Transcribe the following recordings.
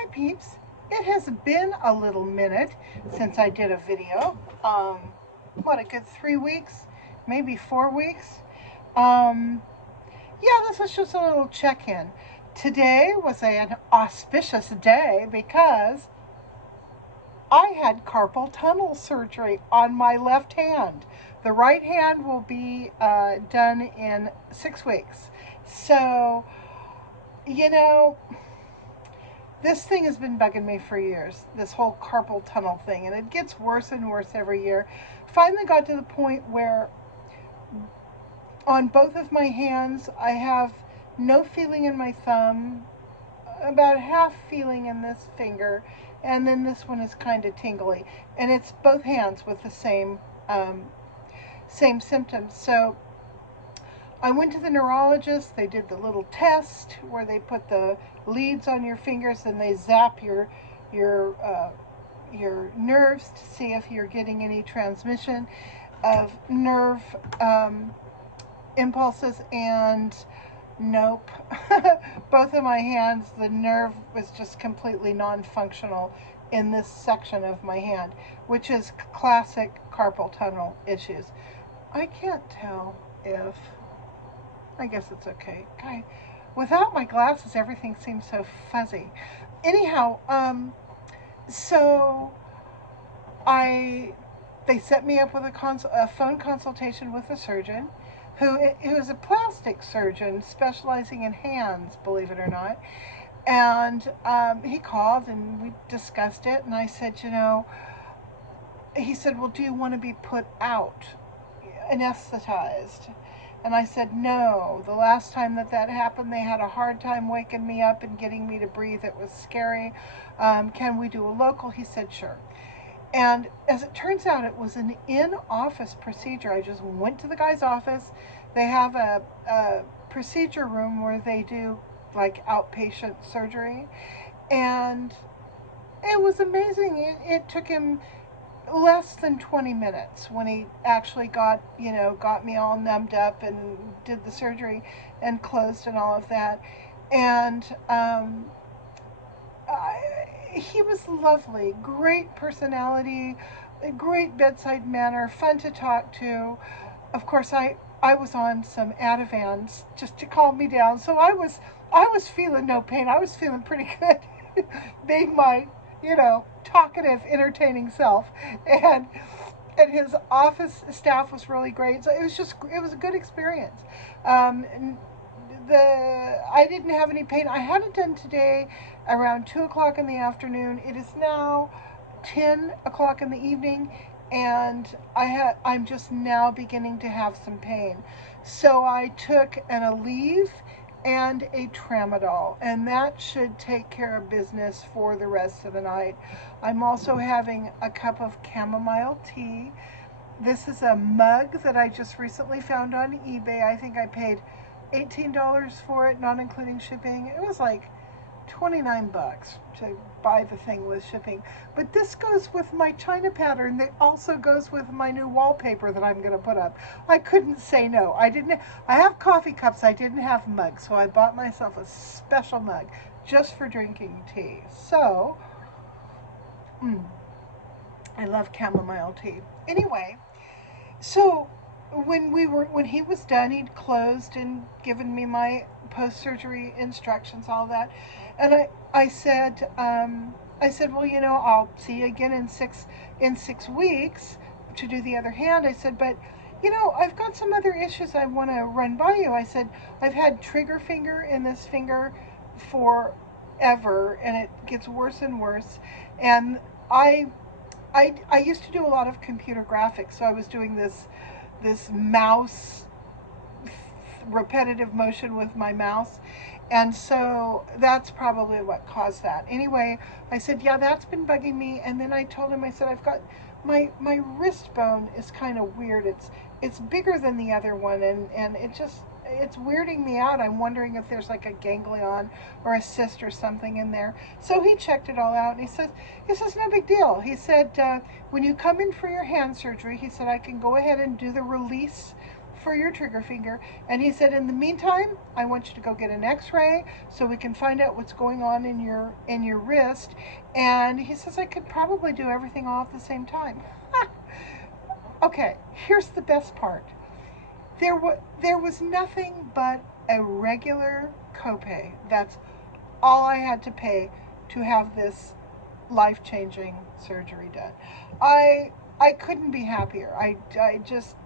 Hi peeps, it has been a little minute since I did a video. What, a good 3 weeks, maybe 4 weeks. Yeah, this was just a little check-in. Today was an auspicious day because I had carpal tunnel surgery on my left hand. The right hand will be done in 6 weeks. So, you know, this thing has been bugging me for years, this whole carpal tunnel thing, and it gets worse and worse every year. Finally got to the point where on both of my hands I have no feeling in my thumb, about half feeling in this finger, and then this one is kind of tingly, and it's both hands with the same symptoms. So I went to the neurologist. They did the little test where they put the leads on your fingers and they zap your nerves to see if you're getting any transmission of nerve impulses. And nope. Both of my hands, the nerve was just completely non-functional in this section of my hand, which is classic carpal tunnel issues. I can't tell if, I guess it's okay. Okay. Without my glasses, everything seems so fuzzy. Anyhow, so they set me up with a phone consultation with a surgeon who is a plastic surgeon specializing in hands, believe it or not. And he called and we discussed it. And I said, he said, well, do you want to be put out, anesthetized? And I said, no. The last time that happened, they had a hard time waking me up and getting me to breathe. It was scary. Can we do a local? He said, sure. And as it turns out, it was an in-office procedure. I just went to the guy's office. They have a procedure room where they do like outpatient surgery. And it was amazing. It took him less than 20 minutes when he actually got me all numbed up and did the surgery and closed and all of that. And he was lovely, great personality, great bedside manner, fun to talk to. Of course, I was on some Ativans just to calm me down, so I was feeling no pain. I was feeling pretty good, being my talkative, entertaining self. And his office staff was really great. So it was a good experience. I didn't have any pain. I had it done today around 2 o'clock in the afternoon. It is now 10 o'clock in the evening, and I'm just now beginning to have some pain. So I took an Aleve and a tramadol, and that should take care of business for the rest of the night. I'm also having a cup of chamomile tea. This is a mug that I just recently found on eBay. I think I paid $18 for it, not including shipping. It was like 29 bucks to buy the thing with shipping. But this goes with my china pattern that also goes with my new wallpaper that I'm going to put up. I couldn't say no. I have coffee cups. I didn't have mugs, so I bought myself a special mug just for drinking tea. So, I love chamomile tea. Anyway, so when he was done, he'd closed and given me my post-surgery instructions, all that. And I said, well, I'll see you again in six weeks to do the other hand. I said, but I've got some other issues I want to run by you. I said, I've had trigger finger in this finger forever, and it gets worse and worse. And I used to do a lot of computer graphics, so I was doing this mouse repetitive motion with my mouse, and so that's probably what caused that. Anyway, I said, yeah, that's been bugging me. And then I told him, I said, I've got my wrist bone is kind of weird. It's bigger than the other one, and it's weirding me out. I'm wondering if there's like a ganglion or a cyst or something in there. So he checked it all out, and he says no big deal. He said, when you come in for your hand surgery, he said, I can go ahead and do the release for your trigger finger. And he said, in the meantime, I want you to go get an x-ray so we can find out what's going on in your wrist. And he says I could probably do everything all at the same time. Okay, here's the best part. There was nothing but a regular copay. That's all I had to pay to have this life-changing surgery done. I couldn't be happier. I just,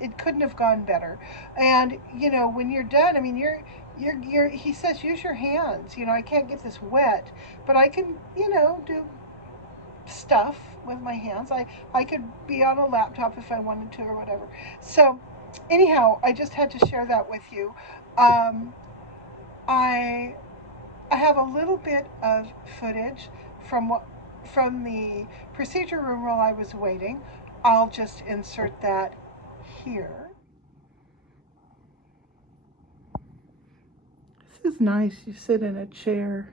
it couldn't have gone better. And when you're done, I mean, you're he says use your hands. I can't get this wet, but I can do stuff with my hands. I could be on a laptop if I wanted to or whatever. So anyhow, I just had to share that with you. I I have a little bit of footage from the procedure room while I was waiting. I'll just insert that here. This is nice. You sit in a chair.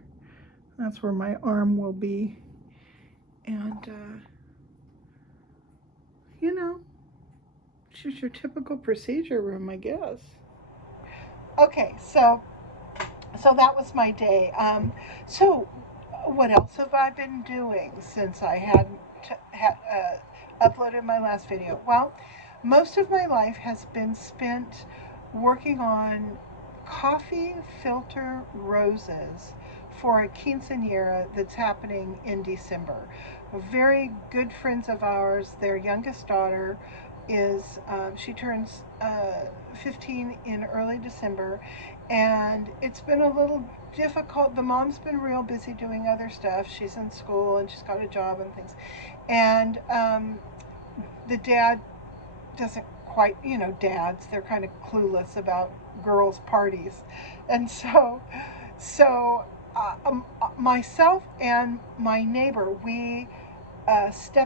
That's where my arm will be. And, it's just your typical procedure room, I guess. Okay, so that was my day. So what else have I been doing since I hadn't uploaded my last video? Well, most of my life has been spent working on coffee filter roses for a quinceanera that's happening in December. Very good friends of ours, their youngest daughter is, she turns 15 in early December, and it's been a little difficult. The mom's been real busy doing other stuff. She's in school and she's got a job and things. And the dad doesn't quite, dads, they're kind of clueless about girls' parties. And so myself and my neighbor, we asked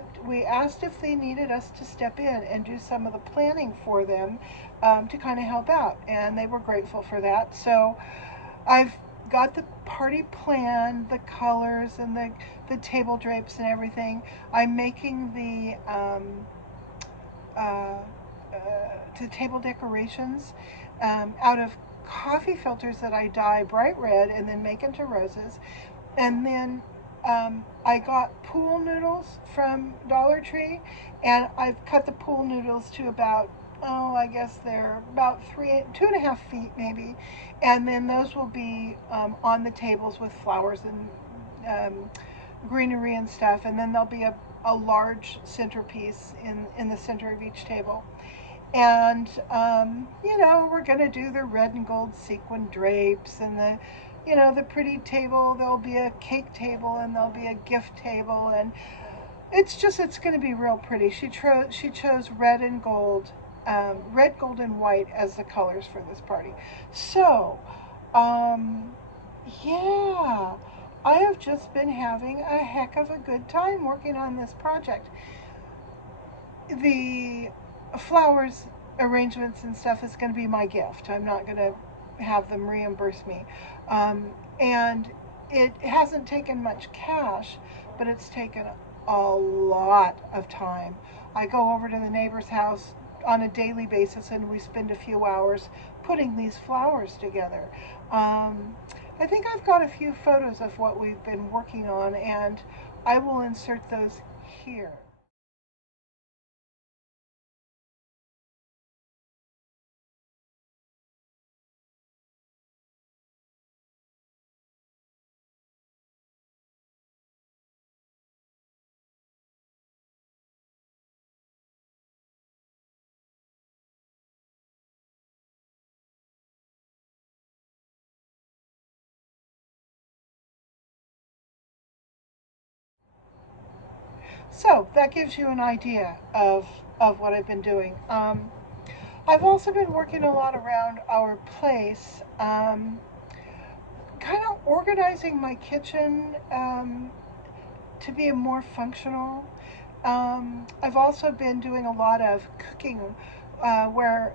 if they needed us to step in and do some of the planning for them, to kind of help out, and they were grateful for that. So I've got the party plan, the colors and the table drapes and everything. I'm making the table decorations out of coffee filters that I dye bright red and then make into roses. And then I got pool noodles from Dollar Tree, and I've cut the pool noodles to about, I guess they're about 2.5 feet maybe, and then those will be on the tables with flowers and greenery and stuff, and then there'll be a large centerpiece in the center of each table. And we're gonna do the red and gold sequin drapes and the pretty table. There'll be a cake table and there'll be a gift table, and it's going to be real pretty. She chose red and gold, red, gold, and white as the colors for this party. So, yeah, I have just been having a heck of a good time working on this project. The flowers arrangements and stuff is going to be my gift. I'm not going to have them reimburse me. And it hasn't taken much cash, but it's taken a lot of time. I go over to the neighbor's house on a daily basis and we spend a few hours putting these flowers together. I think I've got a few photos of what we've been working on, and I will insert those here. So that gives you an idea of what I've been doing. I've also been working a lot around our place, kind of organizing my kitchen to be more functional. I've also been doing a lot of cooking, where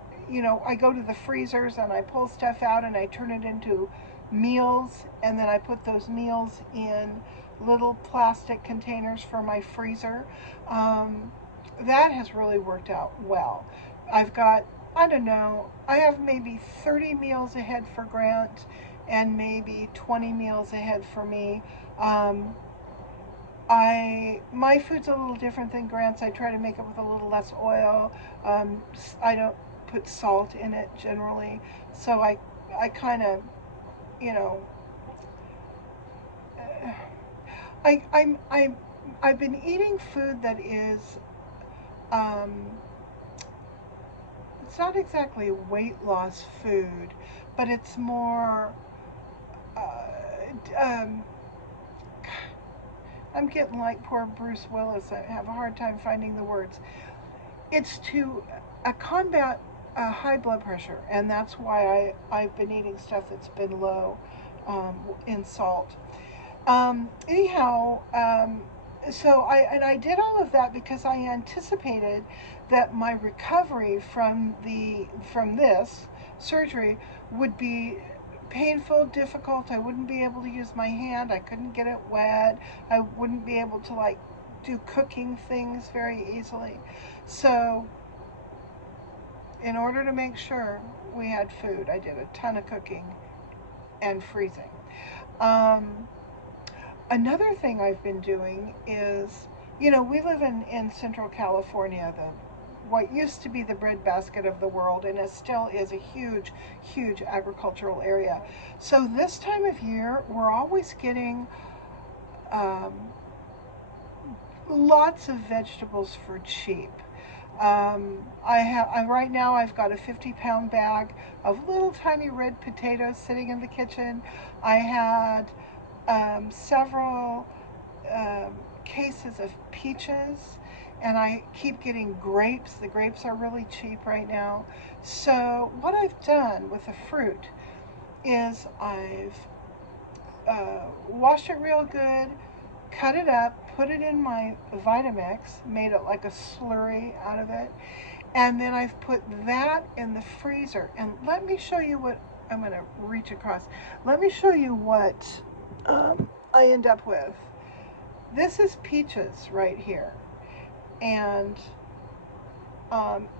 I go to the freezers and I pull stuff out and I turn it into meals, and then I put those meals in little plastic containers for my freezer. That has really worked out well. I've got I don't know. I have maybe 30 meals ahead for Grant and maybe 20 meals ahead for me. Um, my food's a little different than Grant's. I try to make it with a little less oil. I don't put salt in it generally, so I kind of, you know, uh, I I've been eating food that is, um, it's not exactly weight loss food, but it's more. Um, I'm getting like poor Bruce Willis. I have a hard time finding the words. It's to combat high blood pressure, and that's why I've been eating stuff that's been low in salt. Anyhow, so I did all of that because I anticipated that my recovery from this surgery would be painful, difficult. I wouldn't be able to use my hand. I couldn't get it wet. I wouldn't be able to like do cooking things very easily. So, in order to make sure we had food, I did a ton of cooking and freezing. Um, Another thing I've been doing is, we live in Central California, the what used to be the breadbasket of the world, and it still is a huge, huge agricultural area. So this time of year, we're always getting um, lots of vegetables for cheap. Right now I've got a 50-pound bag of little tiny red potatoes sitting in the kitchen. I had several cases of peaches, and I keep getting grapes. The grapes are really cheap right now. So what I've done with the fruit is I've washed it real good, cut it up, put it in my Vitamix, made it like a slurry out of it, and then I've put that in the freezer. And let me show you what I'm going to reach across. Let me show you what I end up with. This is peaches right here, and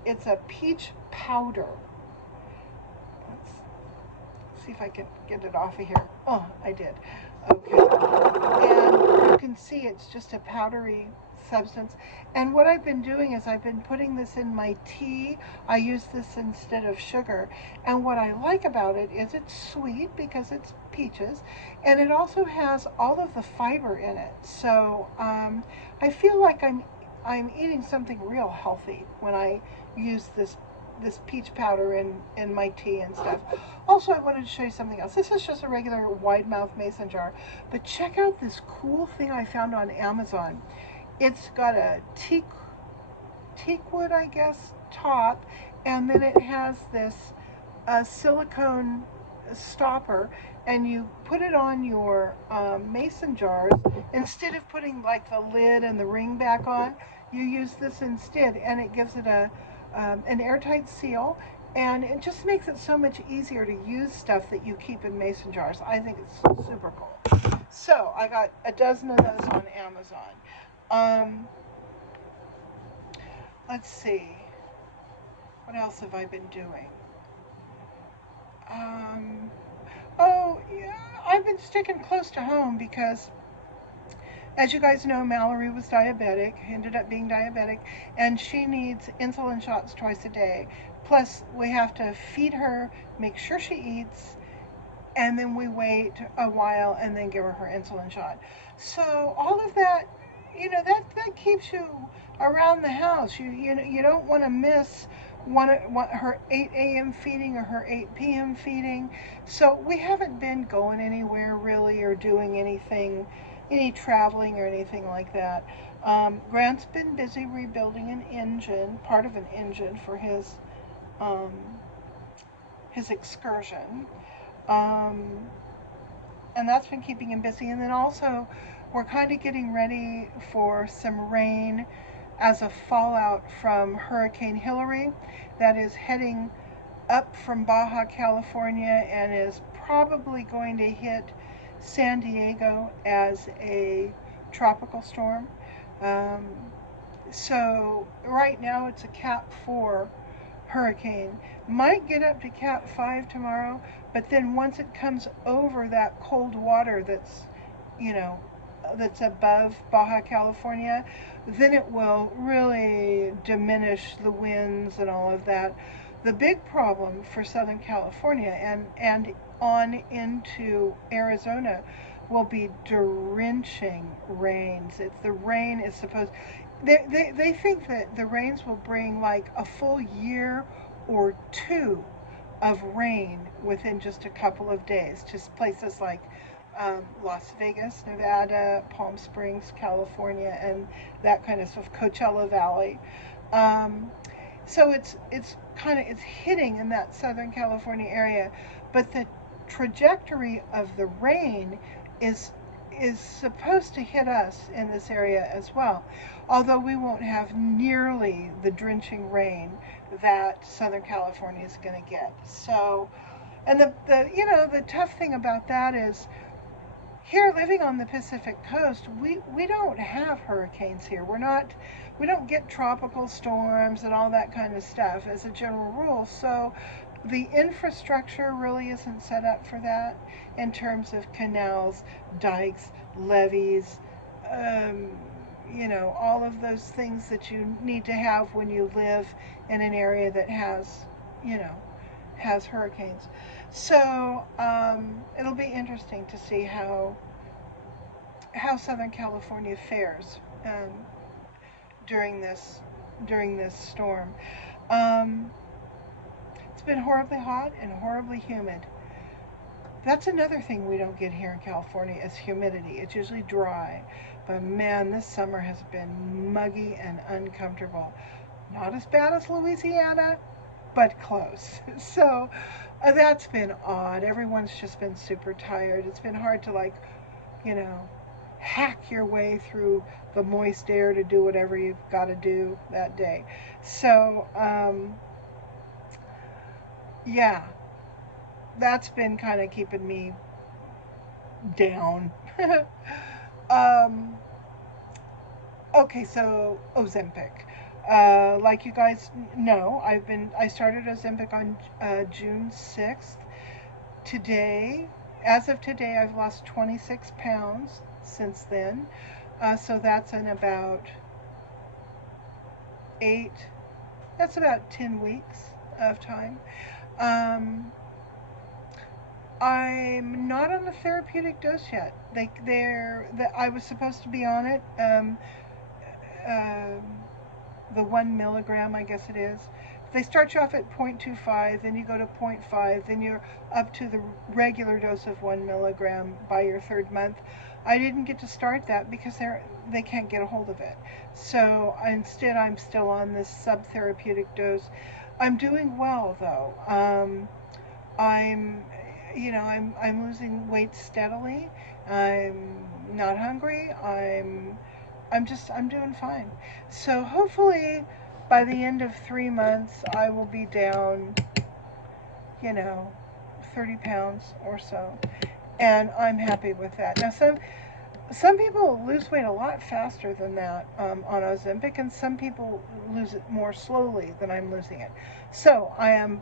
it's a peach powder. Let's see if I can get it off of here. Oh, I did. Okay. And you can see it's just a powdery substance. And what I've been doing is I've been putting this in my tea. I use this instead of sugar. And what I like about it is it's sweet because it's peaches, and it also has all of the fiber in it. So I feel like I'm eating something real healthy when I use this peach powder in my tea and stuff. Also, I wanted to show you something else. This is just a regular wide mouth mason jar, but check out this cool thing I found on Amazon. It's got a teak wood, I guess, top, and then it has this silicone stopper, and you put it on your mason jars. Instead of putting like the lid and the ring back on, you use this instead, and it gives it an airtight seal, and it just makes it so much easier to use stuff that you keep in mason jars. I think it's super cool. So I got a dozen of those on Amazon. Um, let's see, what else have I been doing? Um, oh, yeah, I've been sticking close to home because, as you guys know, Mallory was diabetic, ended up being diabetic, and she needs insulin shots twice a day. Plus, we have to feed her, make sure she eats, and then we wait a while and then give her her insulin shot. So all of that, that keeps you around the house. You don't want to miss her 8 a.m. feeding or her 8 p.m. feeding. So we haven't been going anywhere really or doing any traveling or anything like that. Grant's been busy rebuilding an engine, part of an engine for um, his excursion. Um, and that's been keeping him busy. And then also, we're kind of getting ready for some rain as a fallout from Hurricane Hillary that is heading up from Baja California and is probably going to hit San Diego as a tropical storm. Um, so right now it's a Cat 4 hurricane. Might get up to Cat 5 tomorrow, but then once it comes over that cold water you know, that's above Baja California, then it will really diminish the winds and all of that. The big problem for Southern California and on into Arizona will be drenching rains. The rain is supposed, they think that the rains will bring like a full year or two of rain within just a couple of days. Just places like Las Vegas, Nevada, Palm Springs, California, and that kind of stuff, Coachella Valley. Um, so it's hitting in that Southern California area, but the trajectory of the rain is is supposed to hit us in this area as well, although we won't have nearly the drenching rain that Southern California is going to get. So, and the tough thing about that is here living on the Pacific coast, we don't have hurricanes here. We don't get tropical storms and all that kind of stuff as a general rule. So the infrastructure really isn't set up for that in terms of canals, dikes, levees, um, all of those things that you need to have when you live in an area that you know, has hurricanes. So it'll be interesting to see how Southern California fares during this storm. Um, it's been horribly hot and horribly humid. That's another thing we don't get here in California is humidity. It's usually dry, but man, this summer has been muggy and uncomfortable. Not as bad as Louisiana, but close. So that's been odd. Everyone's just been super tired. It's been hard to you know, hack your way through the moist air to do whatever you've got to do that day. So, yeah, that's been kind of keeping me down. um, okay, so Ozempic. Like you guys know, I started Ozempic on June 6th. As of today, I've lost 26 pounds since then. So that's in about eight, that's about 10 weeks of time. Um, I'm not on the therapeutic dose yet. I was supposed to be on it. Um, the 1 milligram, I guess it is. They start you off at 0.25, then you go to 0.5, then you're up to the regular dose of 1 milligram by your third month. I didn't get to start that because they can't get a hold of it. So instead, I'm still on this subtherapeutic dose. I'm doing well though. I'm, I'm losing weight steadily. I'm not hungry. I'm doing fine. So hopefully by the end of 3 months, I will be down, you know, 30 pounds or so. And I'm happy with that. Now, some people lose weight a lot faster than that on Ozempic, and some people lose it more slowly than I'm losing it. So I am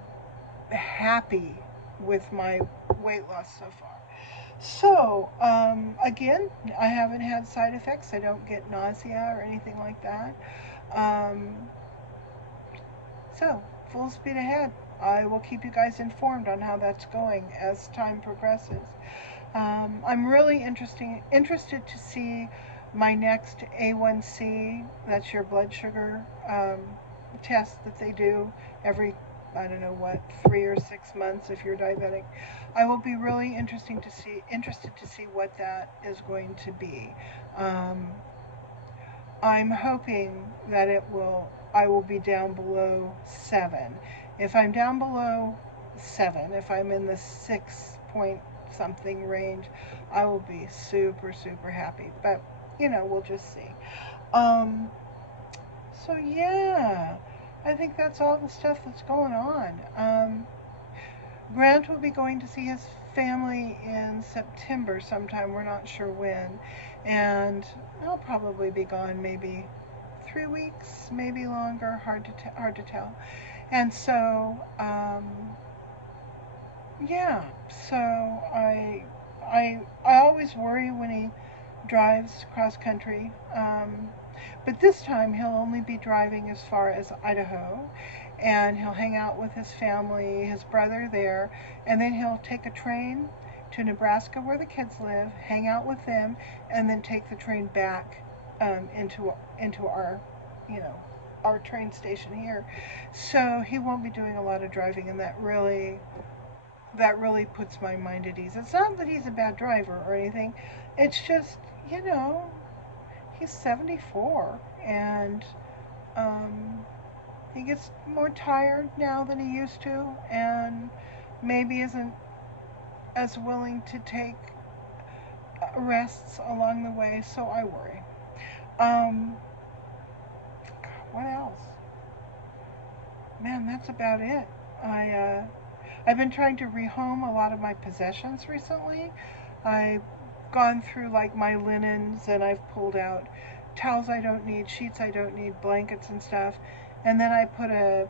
happy with my weight loss so far. So, again, I haven't had side effects. I don't get nausea or anything like that. Um, so, full speed ahead. I will keep you guys informed on how that's going as time progresses. I'm really interested to see my next A1C, that's your blood sugar test that they do every, I don't know what, 3 or 6 months if you're diabetic. I will be really interested to see what that is going to be. I'm hoping that I will be down below 7. If I'm down below 7, if I'm in the 6 point something range, I will be super, super happy. But, we'll just see. So yeah, I think that's all the stuff that's going on. Grant will be going to see his family in September sometime. We're not sure when. And I'll probably be gone maybe 3 weeks, maybe longer. Hard to tell. And so, yeah, so I always worry when he drives cross country. But this time he'll only be driving as far as Idaho, and he'll hang out with his family, his brother there, and then he'll take a train to Nebraska where the kids live, hang out with them, and then take the train back into our, you know, our train station here. So he won't be doing a lot of driving, and that really puts my mind at ease. It's not that he's a bad driver or anything. It's just, you know, he's 74, and um, he gets more tired now than he used to, and maybe isn't as willing to take rests along the way, so I worry. Um, what else? Man, that's about it. I've been trying to rehome a lot of my possessions recently. I've gone through like my linens, and I've pulled out towels I don't need, sheets I don't need, blankets and stuff. And then I put a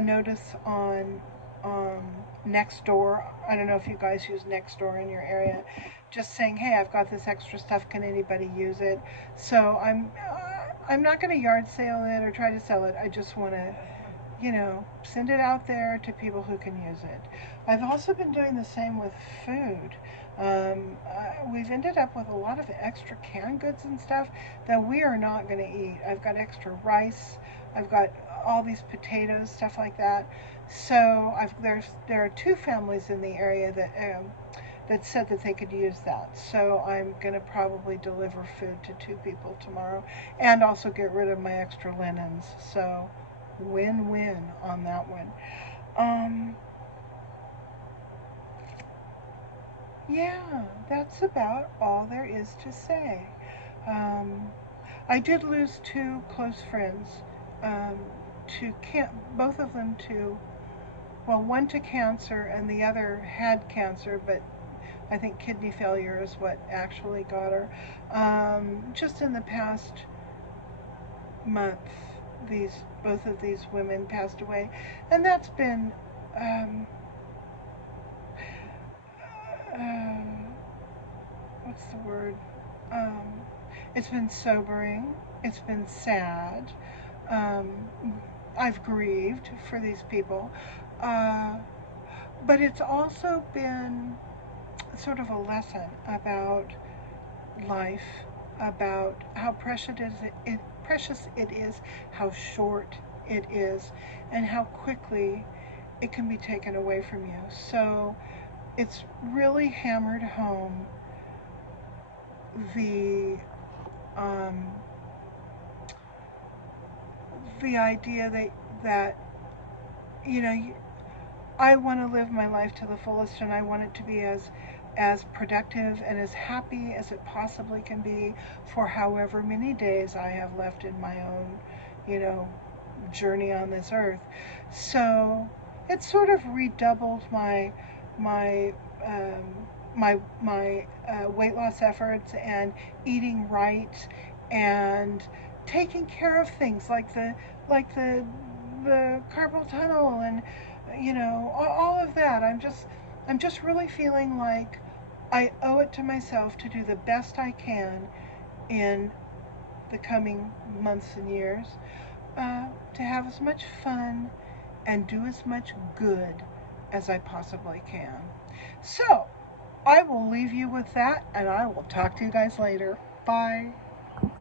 notice on Nextdoor. I don't know if you guys use Nextdoor in your area. Just saying, hey, I've got this extra stuff. Can anybody use it? So I'm not going to yard sale it or try to sell it. I just want to, send it out there to people who can use it. I've also been doing the same with food. We've ended up with a lot of extra canned goods and stuff that we are not going to eat. I've got extra rice. I've got all these potatoes, stuff like that. So there are two families in the area that said that they could use that. So I'm going to probably deliver food to two people tomorrow, and also get rid of my extra linens. So win-win on that one. Um, yeah, that's about all there is to say. Um, I did lose two close friends, um, both of them to, well, one to cancer and the other had cancer, but I think kidney failure is what actually got her. Just in the past month, these both of these women passed away, and that's been um, um, what's the word? Um, it's been sobering. It's been sad. Um, I've grieved for these people, uh, but it's also been sort of a lesson about life, about how precious it is, how short it is, and how quickly it can be taken away from you. So it's really hammered home the um, the idea that you know I want to live my life to the fullest, and I want it to be as productive and as happy as it possibly can be for however many days I have left in my own, you know, journey on this earth. So it sort of redoubled my weight loss efforts, and eating right, and taking care of things like the carpal tunnel, and all of that. I'm just really feeling like I owe it to myself to do the best I can in the coming months and years, to have as much fun and do as much good as I possibly can. So I will leave you with that, and I will talk to you guys later. Bye.